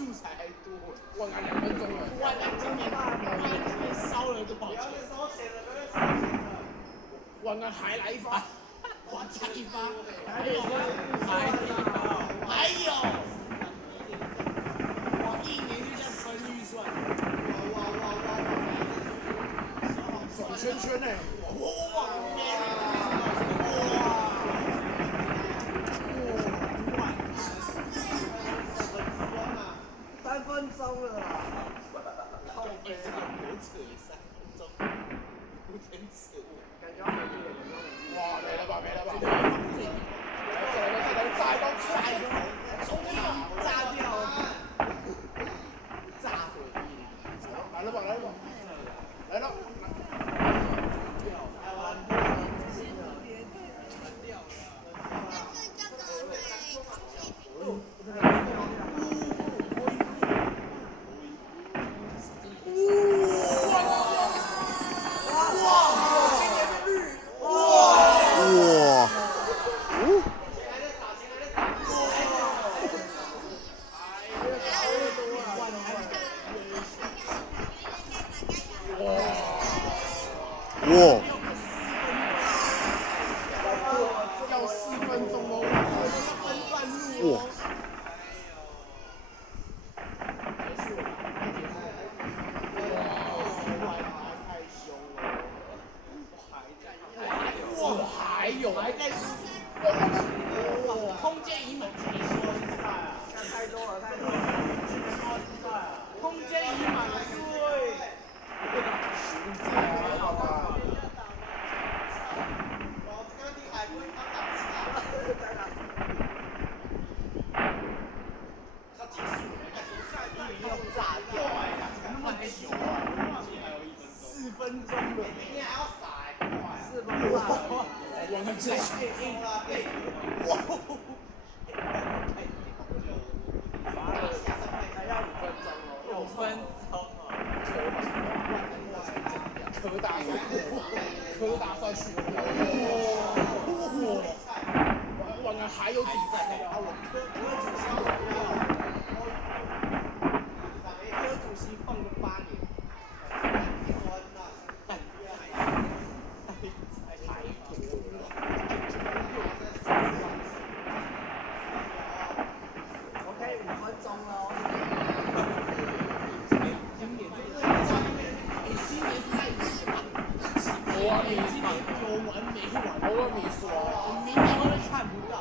素材还多。万安2分钟了。万安今年烧了多少钱？万安还来一发，哇，加一发，还有吗？还有，哇，一年就这样分预算，转圈圈呢，哇，3分钟了啦，靠背这个多扯，3分钟，有点扯。感觉要很远的那种。哇，没了吧，没了吧，再来一口，终于炸掉了，炸毁一来了吧，来了吧，来了。哇！要4分钟哦，分半路哦。哇，还有，还在空间已满，太多了，太多了。空间已满了，对。好吧。炸掉那么久啊！4分钟了，明天还要撒4分钟了，我们这哇！还要5分钟哦5分钟柯达算去了。万安还有底在，柯主席放了8年。OK，5分钟了。今年太急了，今年有完没完？我问你说，明年会不会看不到？